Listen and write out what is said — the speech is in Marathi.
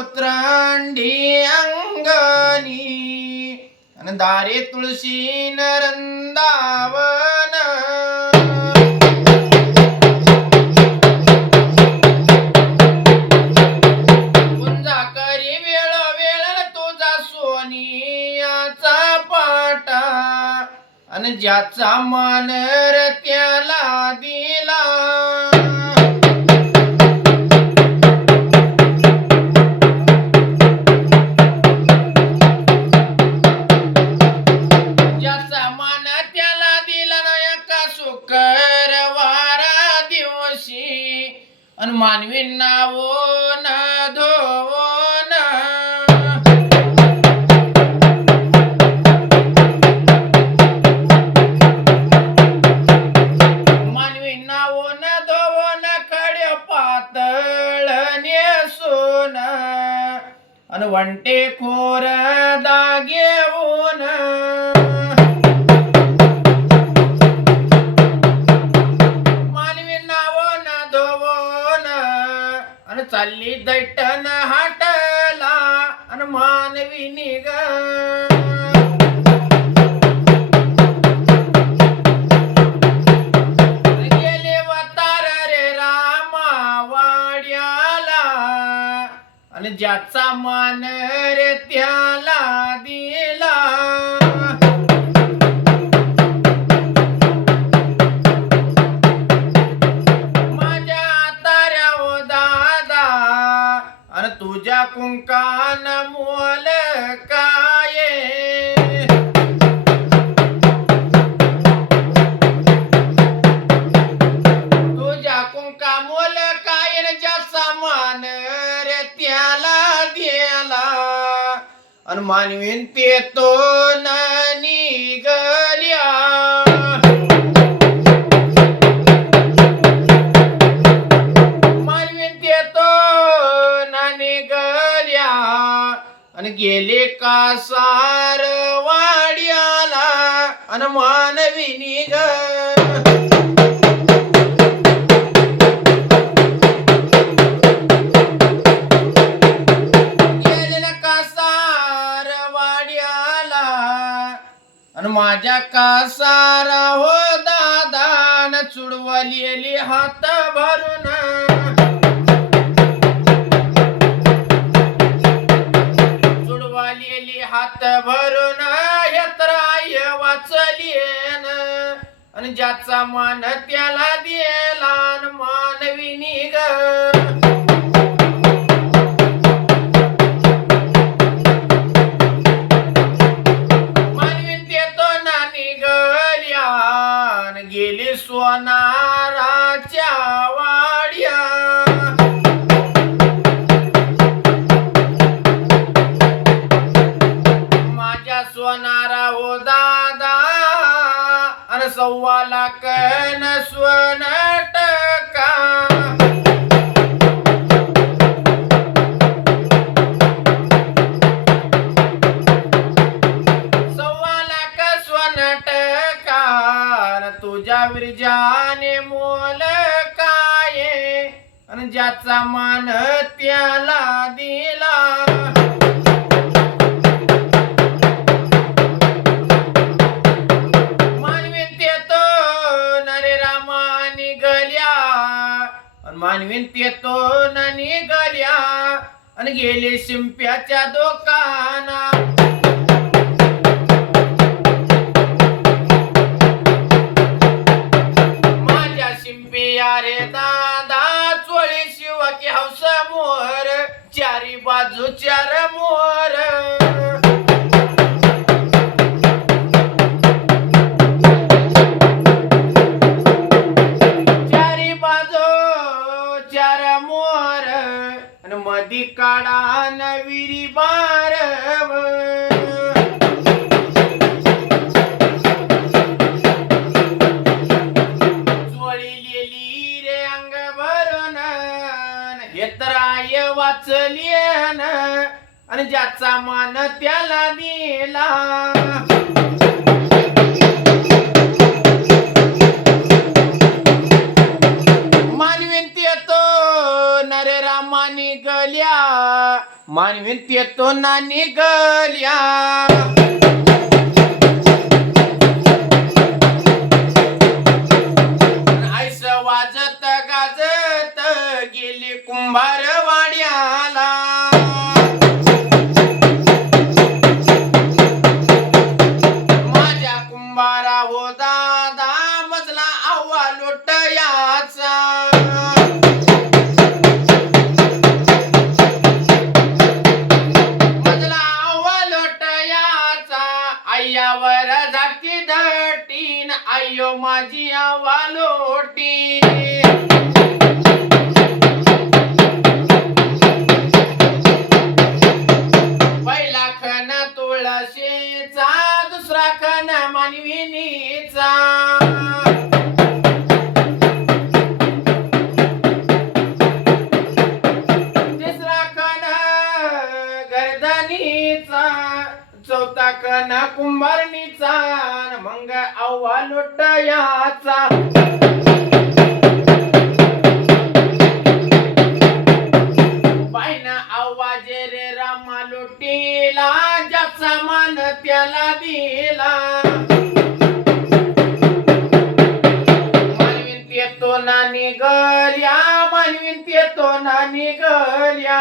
उतरंडी अंगणी आणि दारे तुळशी नरंदावन कुंजा करी वेळ वेळ तुझा सोनियाचा पाटा आणि ज्याचा मान र त्याला दिला अन मानवी नावो न धोवन मानवी नावो न धोवन खड्या पातळ नेसून अन वंटे खोर दागेऊन चालली दैठण हाटला अन मानवी निग गेले वतार रे रामा वाड्याला आणि ज्याचा मान रे त्याला दिला तुझ्या कुंकान मोल काय तुझ्या कुंका मोल काय ज्याचा मान रे त्याला दिला आणि मानवीन ते तो निगल्या आणि गेले कासार वाड्याला अन मानवी निग गेले कासार वाड्याला अन माझ्या कासारा हो दादान चुडवलेली हात भरून हात भरून यत्राय वाचलीन आणि ज्याचा मान त्याला दिला मानवी निग मानवीन देतो ना निगल्या गेली सोनाराच्या वाड्या सोनारा हो दादा अन 1.25 लाख सोन टका तुझ्या विरजाने मोल काय अन ज्याचा मान त्याला दिला मानवीन येतो न निघाल्या आणि गेले शिंप्याच्या दुकाना माझ्या शिंपिया रे दादा चोळी शिव की हौस मोर चारी बाजू चार मोर मधी काढा नविरी बार चोळीलेली रे अंग भरून हेतराय वाचलीन आणि ज्याचा मान त्याला दिला मानवीन येतो नरे राम मानी गल्या मानवीन येतो ना निगल्या ऐस वाजत गाजत गेली कुंभारवाड्याला माझ्या कुंभारा हो दादा मजला आवा लोटयाचा मजला आवा लोटयाचा आय्यावर झाकी धटीन आयो माझी आवा लोटी पहिला खण तुळशीचा दुसरा खण मानविनीचा तिसरा खण गर्दनीचा चौथा खण कुंभारणीचा मग आव्हा लोटयाचा बाईना आवाजे रे रामा लोटीला ज्याचा मान त्याला दिला मानवीन येतो ना निगल्या मानवीन येतो ना निगल्या